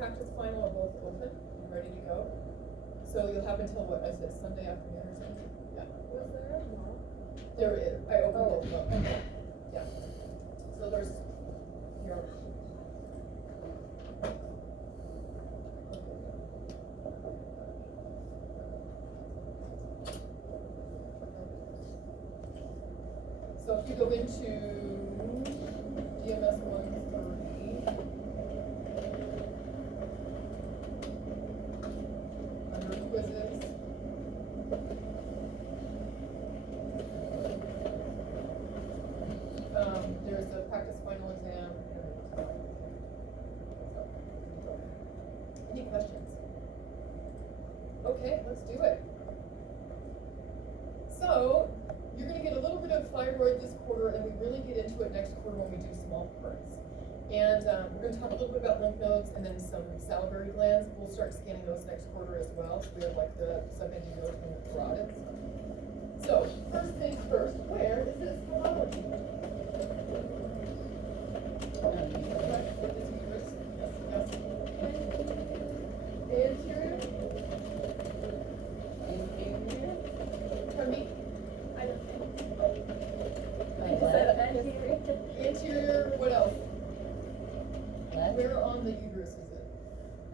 practice final are both open and ready to go. So you'll have until what, I said Sunday afternoon or something? Yeah. Was there a mall? There is, I opened it up. Okay. Yeah. So there's your. So if you go into DMS 130, under quizzes, there's a practice final exam. Any questions? Okay, let's do it. So, you're going to get a little bit of thyroid this quarter, and we really get into it next quarter when we do small parts. And we're going to talk a little bit about lymph nodes and then some salivary glands. We'll start scanning those next quarter as well. So we have like the submandibular and the carotids. So, first things first, where is this pathology? Anterior? Pardon me? I don't think. Anterior, what else? Left. Where on the uterus is it?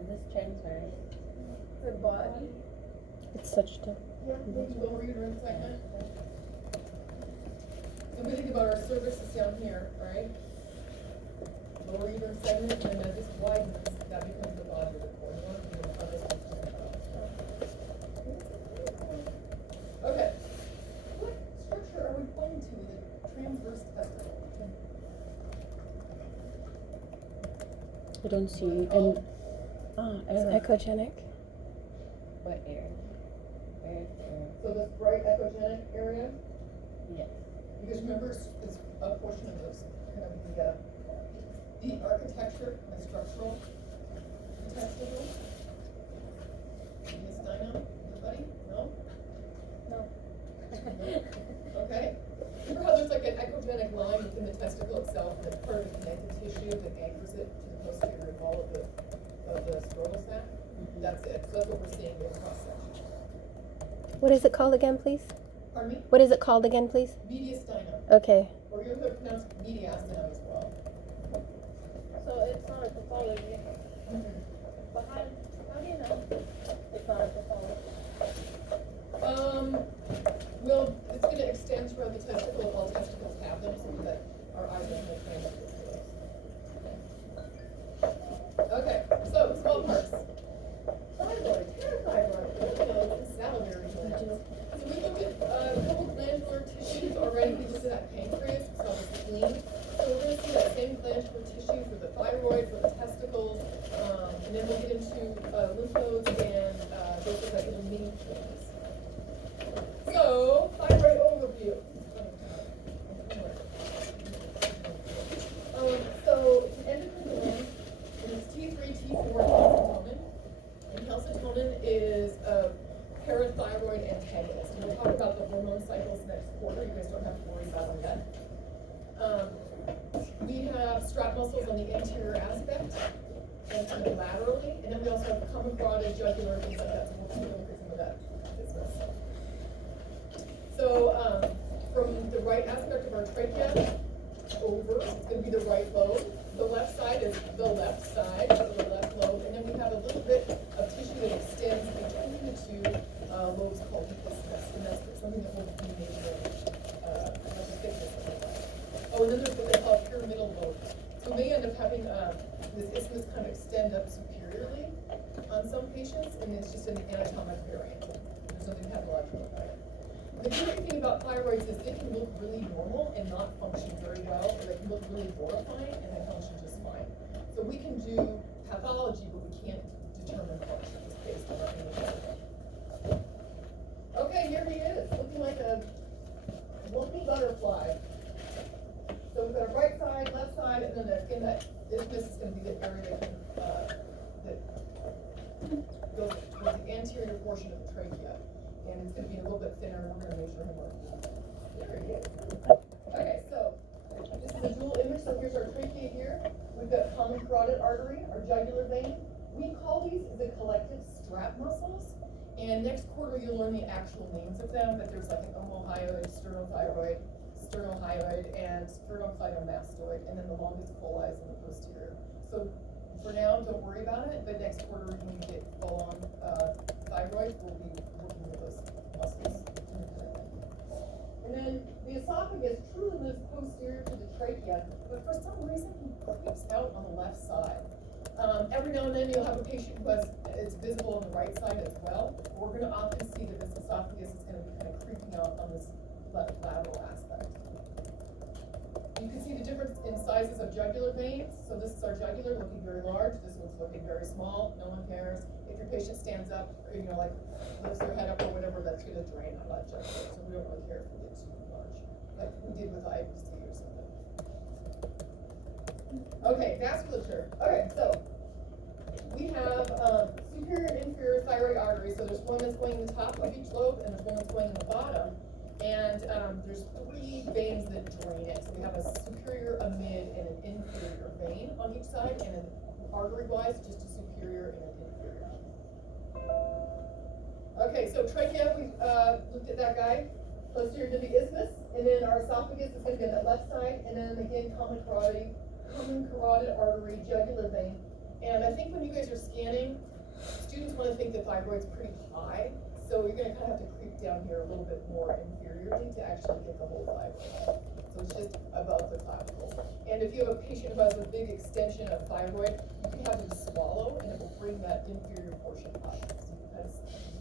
Is this transverse? The body. It's such a. Lower uterine segment. So we think about our cervix is down here, right? Lower uterine segment, and then this widens, that becomes the body of the core. You want to be on this one. Okay. What structure are we pointing to with a transverse testicle? I don't see. And Error. it's echogenic. What area? Where is the So this bright echogenic area, Yes. because remember, it's a portion of this, kind of the architecture and structural testicle. Miss Dinah, anybody? No? No. Okay. Remember how there's like an echogenic line within the testicle itself, and it's part of the connective tissue that anchors it to the posterior wall of the scrotal sac? That's it. So that's what we're seeing in cross section. What is it called again, please? Pardon me? What is it called again, please? Mediastinum. Okay. Or you have pronounced mediastinum as well. So it's not a pathology. But how do you know it's not a pathology? Well, it's going to extend throughout the testicle if all testicles have them, so that our eyes are going to train those. Okay, so small parts. Thyroid, parathyroid, lymph nodes, and salivary glands. So we looked at a couple glandular tissues already. We looked at that pancreas, we saw the spleen. So we're going to see that same glandular tissue for the thyroid, for the testicles, and then we'll get into lymph nodes and those are like little mini things. So, thyroid overview. So, it's an endocrine gland, and it's T3, T4, calcitonin. And calcitonin is a parathyroid antagonist. And we'll talk about the hormone cycles next quarter. You guys don't have to worry about them yet. We have strap muscles on the anterior aspect and kind of laterally. And then we also have common carotid, jugular, things like that. So we'll take a look at some of that business. So, from the right aspect of our trachea, over, it's going to be the right lobe. The left side is the left side, so the left lobe. And then we have a little bit of tissue that extends between the two lobes called the isthmus. And that's something that we'll be measuring, like the thickness of the leg. Oh, and then there's what they call a pyramidal lobe. So we may end up having this isthmus kind of extend up superiorly on some patients, and it's just an anatomic variant. There's nothing pathological about it. The great thing about thyroids is they can look really normal and not function very well, or they can look really horrifying and they function just fine. So we can do pathology, but we can't determine function just based on our imaging. Okay, here he is, looking like a lumpy butterfly. So we've got a right side, left side, and then again that isthmus is going to be the area that goes towards the anterior portion of the trachea. And it's going to be a little bit thinner, and we're going to measure him up. There he is. Okay, so this is a dual image. So here's our trachea here. We've got common carotid artery, our jugular vein, We call these the collective strap muscles, and next quarter you'll learn the actual names of them, but there's like an omohyoid, sternothyroid, sternohyoid, and sternocleidomastoid, and then the longest coli is in the posterior. So for now, don't worry about it, but next quarter when you get full-on thyroid, we'll be working with those muscles. And then the esophagus truly lives posterior to the trachea, but for some reason he creeps out on the left side. Every now and then you'll have a patient who it's visible on the right side as well. We're going to often see that this esophagus is going to be kind of creeping out on this left lateral aspect. You can see the difference in sizes of jugular veins. So this is our jugular looking very large. This one's looking very small. No one cares. If your patient stands up, or, like lifts their head up or whatever, that's going to drain on that jugular. So we don't really care if we get too large, like we did with IBC or something. Okay, vasculature. Okay, so we have superior and inferior thyroid arteries. So there's one that's going in the top of each lobe, and there's one that's going in the bottom. And there's 3 veins that drain it. So we have a superior, a mid, and an inferior vein on each side, and an artery-wise, just a superior and an inferior. Okay, so trachea, we looked at that guy. Posterior to the isthmus, and then our esophagus is going to be on that left side, and then again, common carotid artery, jugular vein. And I think when you guys are scanning, students want to think the thyroid's pretty high. So you're going to kind of have to creep down here a little bit more inferiorly to actually get the whole thyroid. So it's just above the clavicle. And if you have a patient who has a big extension of thyroid, you can have them swallow, and it will bring that inferior portion up. So you can kind of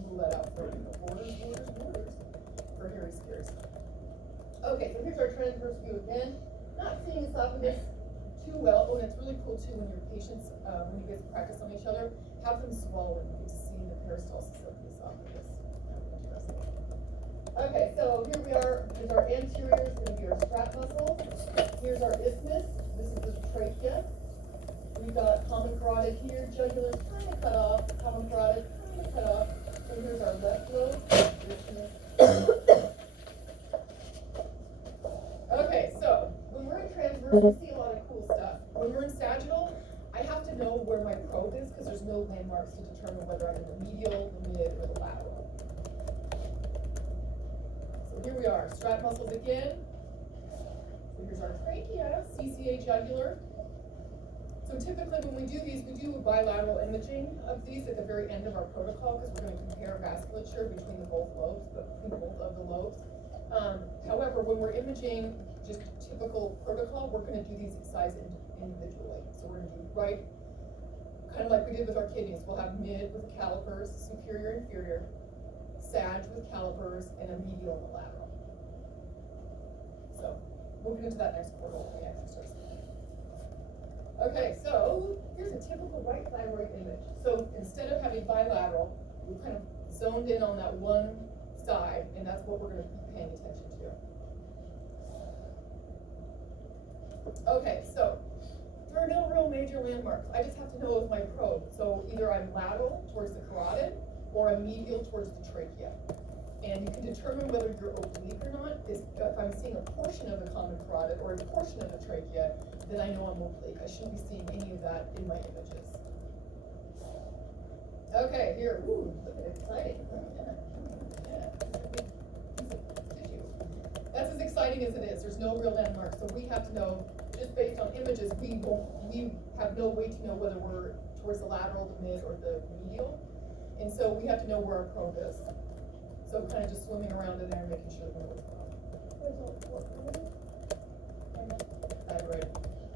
rule that out for borders for hairy scares. Okay, so here's our transverse view again. Not seeing esophagus too well. Oh, and it's really cool too when your patients, when you guys practice on each other, have them swallow and you get to see the peristalsis of the esophagus. Okay, so here we are. Here's our anterior, is going to be our strap muscle. Here's our isthmus. This is the trachea. We've got common carotid here. Jugular is kind of cut off. Common carotid kind of cut off. So here's our left lobe. Okay, so when we're in transverse, we see a lot of cool stuff. When we're in sagittal, I have to know where my probe is because there's no landmarks to determine whether I'm in the medial, the mid, or the lateral. So here we are, strap muscles again. So here's our trachea, CCA jugular. So typically when we do these, we do bilateral imaging of these at the very end of our protocol because we're going to compare vasculature between the both lobes, between both of the lobes. However, when we're imaging just typical protocol, we're going to do these excised individually. So we're going to do right, kind of like we did with our kidneys. We'll have mid with calipers, superior, inferior, sag with calipers, and a medial and a lateral. So we'll get into that next quarter when we actually start seeing it. Okay, so here's a typical right thyroid image. So instead of having bilateral, we kind of zoned in on that one side, and that's what we're going to be paying attention to. Okay, so there are no real major landmarks. I just have to know with my probe. So either I'm lateral towards the carotid, or I'm medial towards the trachea. And you can determine whether you're oblique or not if I'm seeing a portion of the common carotid or a portion of the trachea, then I know I'm oblique. I shouldn't be seeing any of that in my images. Okay, here, ooh, look at it, exciting. That's as exciting as it is. There's no real landmark, so we have to know, just based on images, we have no way to know whether we're towards the lateral, the mid, or the medial. And so we have to know where our probe is. So kind of just swimming around in there and making sure that we're thyroid.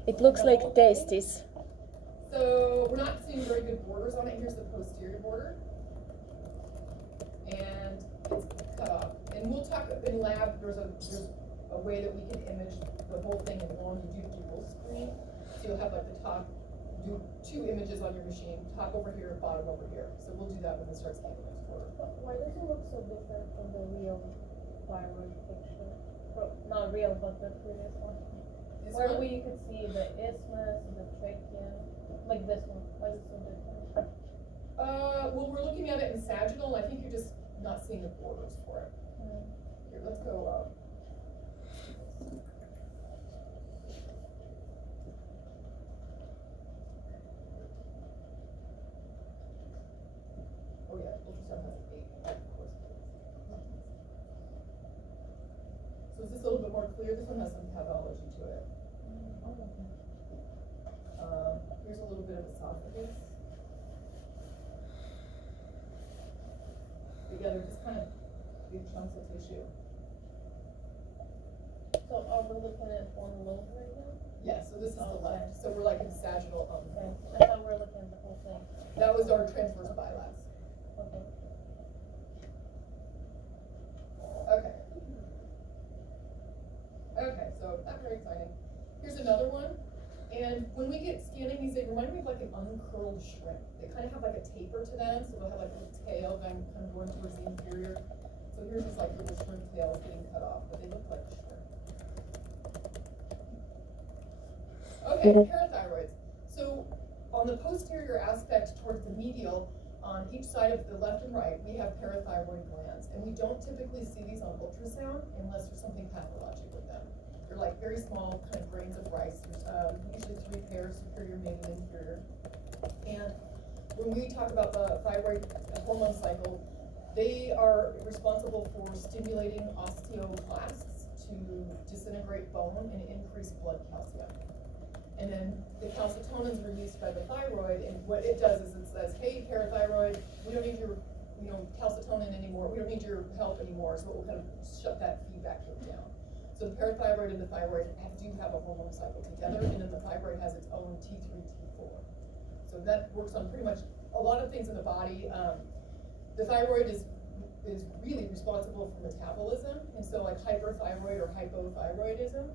It looks like testes. So we're not seeing very good borders on it. Here's the posterior border. And it's cut off. And we'll talk in lab, there's a way that we can image the whole thing in longitudinal screen. So you'll have like the top, do 2 images on your machine, top over here, bottom over here. So we'll do that when it starts getting next quarter. Why does it look so different from the real thyroid picture? Not real, but the previous one. Where you could see the isthmus, the trachea, like this one. Why is it so different? Well, we're looking at it in sagittal. I think you're just not seeing the borders for it. Here, let's go up. ultrasound has 8, of course. So is this a little bit more clear? This one has some pathology to it. Here's a little bit of esophagus. Together, just kind of big chunks of tissue. So are we looking at one lobe right now? Yeah, so this is the Okay. left. So we're like in sagittal. Okay, I thought we were looking at the whole thing. That was our transverse bilateral. Okay. Okay. Okay, so not very exciting. Here's another one. And when we get scanning these, they remind me of like an uncurled shrimp. They kind of have like a taper to them, so they'll have like a little tail kind of going towards the inferior. So here's this like little shrimp tails getting cut off, but they look like shrimp. Okay, parathyroids. So on the posterior aspect towards the medial, on each side of the left and right, we have parathyroid glands, and we don't typically see these on ultrasound unless there's something pathologic with them. They're like very small kind of grains of rice. There's usually 3 pairs, superior, main, and inferior. And when we talk about the thyroid hormone cycle, they are responsible for stimulating osteoclasts to disintegrate bone and increase blood calcium. And then the calcitonins are released by the thyroid, and what it does is it says, hey, parathyroid, we don't need your, calcitonin anymore. We don't need your help anymore. So it will kind of shut that feedback loop down. So the parathyroid and the thyroid do have a hormone cycle together, and then the thyroid has its own T3, T4. So that works on pretty much a lot of things in the body. The thyroid is really responsible for metabolism, and so like hyperthyroid or hypothyroidism.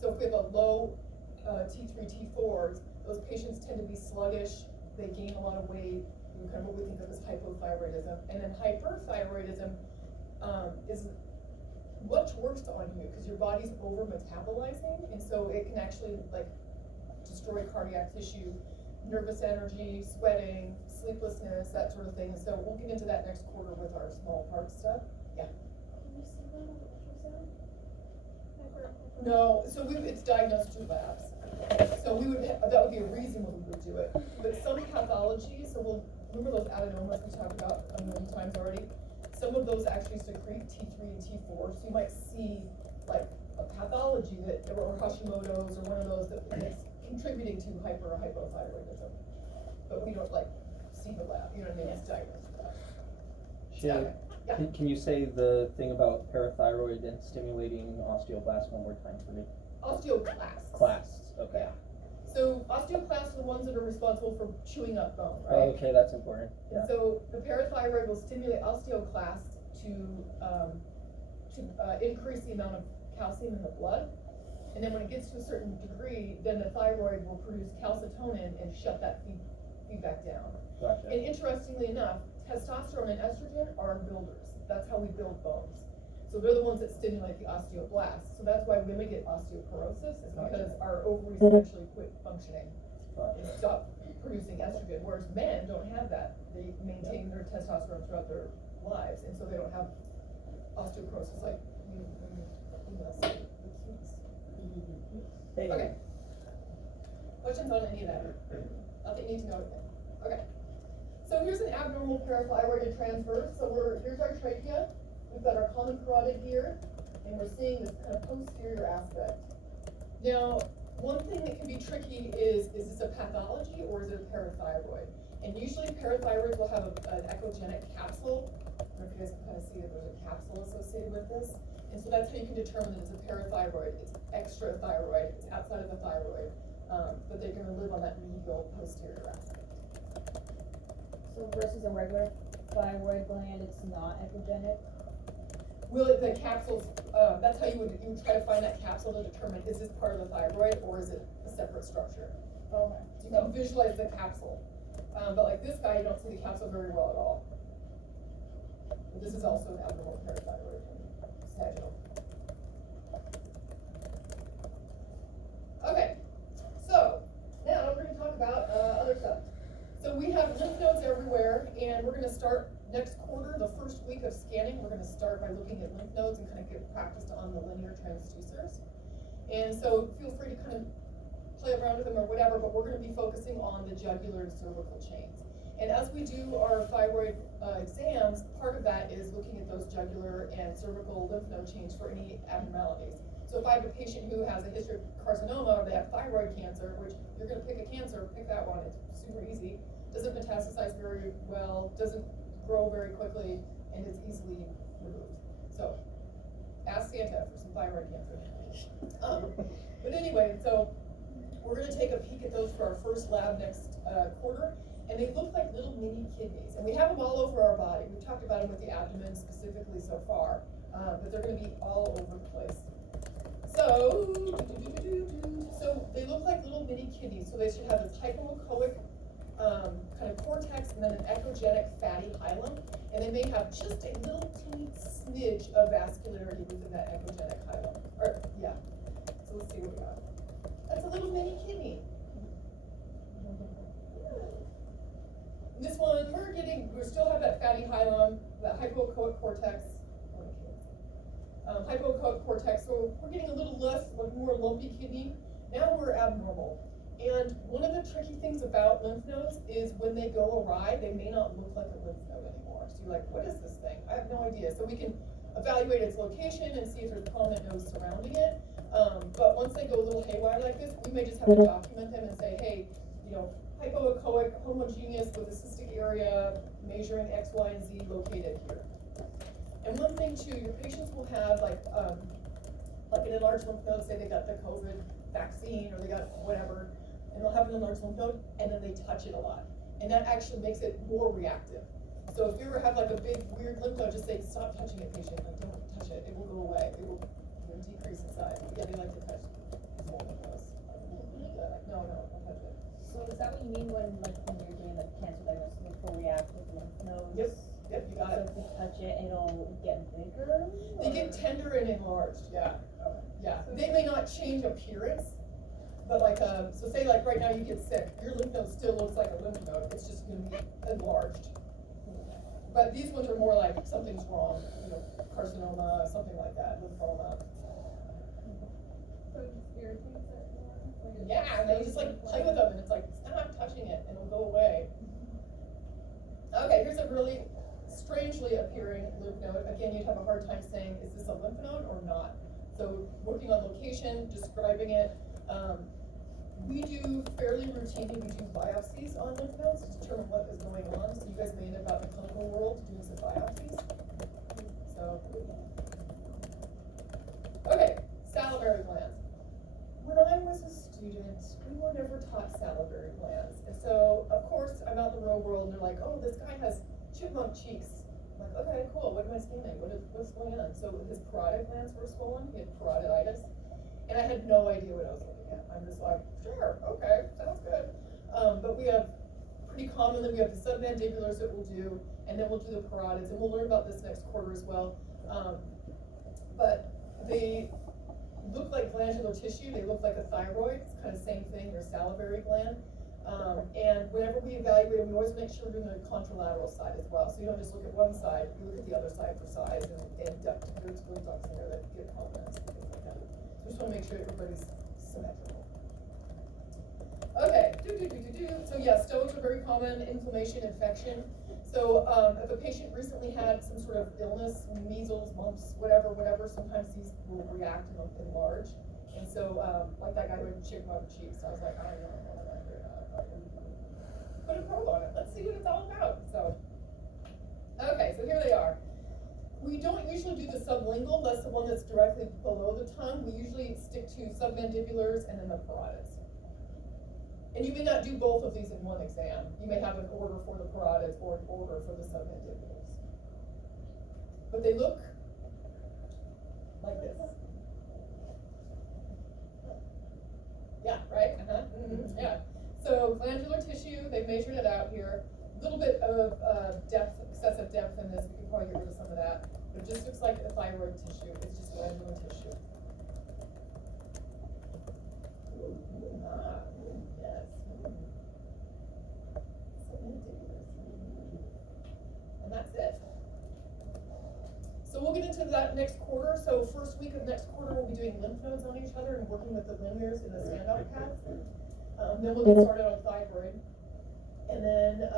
So if we have a low T3, T4s, those patients tend to be sluggish, they gain a lot of weight, kind of what we think of as hypothyroidism. And then hyperthyroidism is much worse on you because your body's over metabolizing, and so it can actually like destroy cardiac tissue, nervous energy, sweating, sleeplessness, that sort of thing. And so we'll get into that next quarter with our small part stuff. Yeah. Can you see that on ultrasound? No, so it's diagnosed through labs. So that would be a reason why we would do it. But some pathology, so we'll remember those adenomas we talked about a million times already. Some of those actually secrete T3 and T4, so you might see like a pathology or Hashimoto's or one of those that is contributing to hyper or hypothyroidism. But we don't like see the lab, you know what I mean? It's diagnosed with that. Shea, Okay. Yeah. can you say the thing about parathyroid and stimulating osteoblasts one more time for me? Osteoclasts. Clasts, okay. So osteoclasts are the ones that are responsible for chewing up bone, right? Oh, okay, that's important. And Yeah. so the parathyroid will stimulate osteoclasts to increase the amount of calcium in the blood. And then when it gets to a certain degree, then the thyroid will produce calcitonin and shut that feedback down. Gotcha. And interestingly enough, testosterone and estrogen are our builders. That's how we build bones. So they're the ones that stimulate the osteoblasts. So that's why women get osteoporosis, is because our ovaries eventually quit functioning and stop producing estrogen, whereas men don't have that. They maintain their testosterone throughout their lives, and so they don't have osteoporosis like we must the cuties. Hey. Okay. Questions on any of that? Nothing you need to know today. Okay. So here's an abnormal parathyroid and transverse. So here's our trachea. We've got our common carotid here, and we're seeing this kind of posterior aspect. Now, one thing that can be tricky is this a pathology or is it a parathyroid? And usually parathyroids will have an echogenic capsule. I don't know if you guys can kind of see that there's a capsule associated with this. And so that's how you can determine that it's a parathyroid. It's extra thyroid, it's outside of the thyroid, but they're gonna live on that medial posterior aspect. So versus a regular thyroid gland, it's not echogenic? Will the capsules, that's how you would try to find that capsule to determine, is this part of the thyroid or is it a separate structure? Okay. So you can visualize the capsule. But like this guy, you don't see the capsule very well at all. But this is also an abnormal parathyroid and sagittal. Okay, so now we're going to talk about other stuff. So we have lymph nodes everywhere, and we're going to start next quarter, the first week of scanning. We're going to start by looking at lymph nodes and kind of get practiced on the linear transducers. And so feel free to kind of play around with them or whatever, but we're going to be focusing on the jugular and cervical chains. And as we do our thyroid exams, part of that is looking at those jugular and cervical lymph node change for any abnormalities. So if I have a patient who has a history of carcinoma or they have thyroid cancer, which you're gonna pick a cancer, pick that one, it's super easy, doesn't metastasize very well, doesn't grow very quickly, and it's easily removed. So ask Santa for some thyroid cancer. But anyway, so we're gonna take a peek at those for our first lab next quarter, and they look like little mini kidneys, and we have them all over our body. We've talked about them with the abdomen specifically so far, but they're gonna be all over the place. So they look like little mini kidneys, so they should have this hypoechoic kind of cortex and then an echogenic fatty hilum, and they may have just a little teeny smidge of vascularity within that echogenic hilum. Or, yeah. So let's see what we got. That's a little mini kidney. And this one, we still have that fatty hilum, that hypoechoic cortex. Hypoechoic cortex, so we're getting a little less, like more lumpy kidney. Now we're abnormal. And one of the tricky things about lymph nodes is when they go awry, they may not look like a lymph node anymore. So you're like, what is this thing? I have no idea. So we can evaluate its location and see if there's prominent nodes surrounding it. But once they go a little haywire like this, we may just have to document them and say, hey, you know, hypoechoic, homogeneous with a cystic area, measuring X, Y, and Z located here. And one thing too, your patients will have like an enlarged lymph node, say they got the COVID vaccine or they got whatever, and they'll have an enlarged lymph node, and then they touch it a lot. And that actually makes it more reactive. So if you ever have like a big weird lymph node, just say, stop touching it, patient, like don't touch it, it will go away, it will decrease in size. Yeah, they like to touch small lymph nodes. No, don't touch it. So is that what you mean when you're doing the cancer diagnosis, look for reactive lymph nodes? Yep, you got it. So if you touch it, it'll get bigger? They get tender and enlarged, yeah. Yeah, they may not change appearance, but like, so say like right now you get sick, your lymph node still looks like a lymph node, it's just gonna be enlarged. But these ones are more like something's wrong, you know, carcinoma, something like that, lymphoma. So it just irritates it more? Like it Yeah, and they just like play with them and it's like, stop touching it and it'll go away. Okay, here's a really strangely appearing lymph node. Again, you'd have a hard time saying, is this a lymph node or not? So working on location, describing it. We do fairly routinely, we do biopsies on lymph nodes to determine what is going on. So you guys may end up out in the clinical world doing some biopsies. So, okay, salivary glands. When I was a student, we were never taught salivary glands. And so, of course, I'm out in the real world and they're like, oh, this guy has chipmunk cheeks. I'm like, okay, cool, what am I scanning? What's going on? So his parotid glands were swollen, he had parotiditis. And I had no idea what I was looking at. I'm just like, sure, okay, sounds good. But we have, pretty commonly, we have the submandibulars that we'll do, and then we'll do the parotids, and we'll learn about this next quarter as well. But they look like glandular tissue, they look like a thyroid, it's kind of the same thing, your salivary gland. And whenever we evaluate them, we always make sure we're doing the contralateral side as well. So you don't just look at one side, you look at the other side for size and duct, there's little ducts in there that get prominence and things like that. So just want to make sure everybody's symmetrical. Okay, so yeah, stones are very common, inflammation, infection. So if a patient recently had some sort of illness, measles, mumps, whatever, sometimes these will react and enlarge. And so, like that guy with chipmunk cheeks, I was like, I don't know what I'm doing. Put a probe on it. Let's see what it's all about. So, okay, so here they are. We don't usually do the sublingual. That's the one that's directly below the tongue. We usually stick to submandibulars and then the parotids. And you may not do both of these in one exam. You may have an order for the parotids or an order for the submandibulars. But they look like this. Yeah, right? Yeah. So glandular tissue, they've measured it out here. A little bit of depth, excessive depth in this. We can probably get rid of some of that. But it just looks like a thyroid tissue. It's just glandular tissue. Ah, yes. And that's it. So we'll get into that next quarter. So first week of next quarter, we'll be doing lymph nodes on each other and working with the linears in the standout path. Then we'll get started on thyroid. And then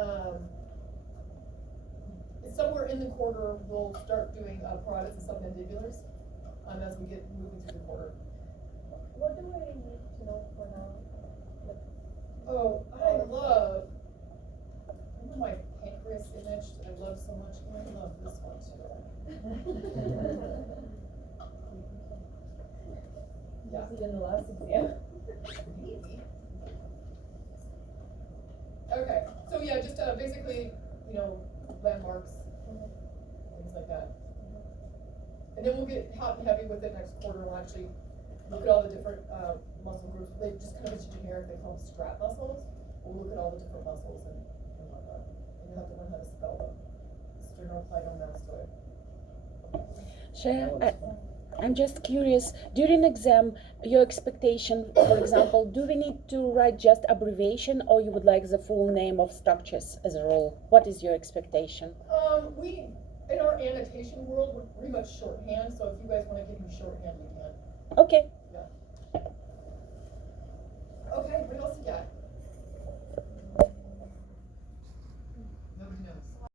it's somewhere in the quarter, we'll start doing, parotid and submandibulars, as we get moving through the quarter. What do we need to know for now? Oh, remember my pancreas image that I love so much? I love this one too. Yeah. This is in the last exam. Maybe. Okay, so yeah, just, basically, landmarks, things like that. And then we'll get hot and heavy with it next quarter. We'll actually look at all the different, muscle groups. They just kind of generic, they call them strap muscles. We'll look at all the different muscles and whatnot. And you have to learn how to spell them. Sternocleidomastoid. Shea, I'm just curious, during exam, your expectation, for example, do we need to write just abbreviation or you would like the full name of structures as a rule? What is your expectation? We, in our annotation world, we're pretty much shorthand, so if you guys wanna give me shorthand, you can. Okay,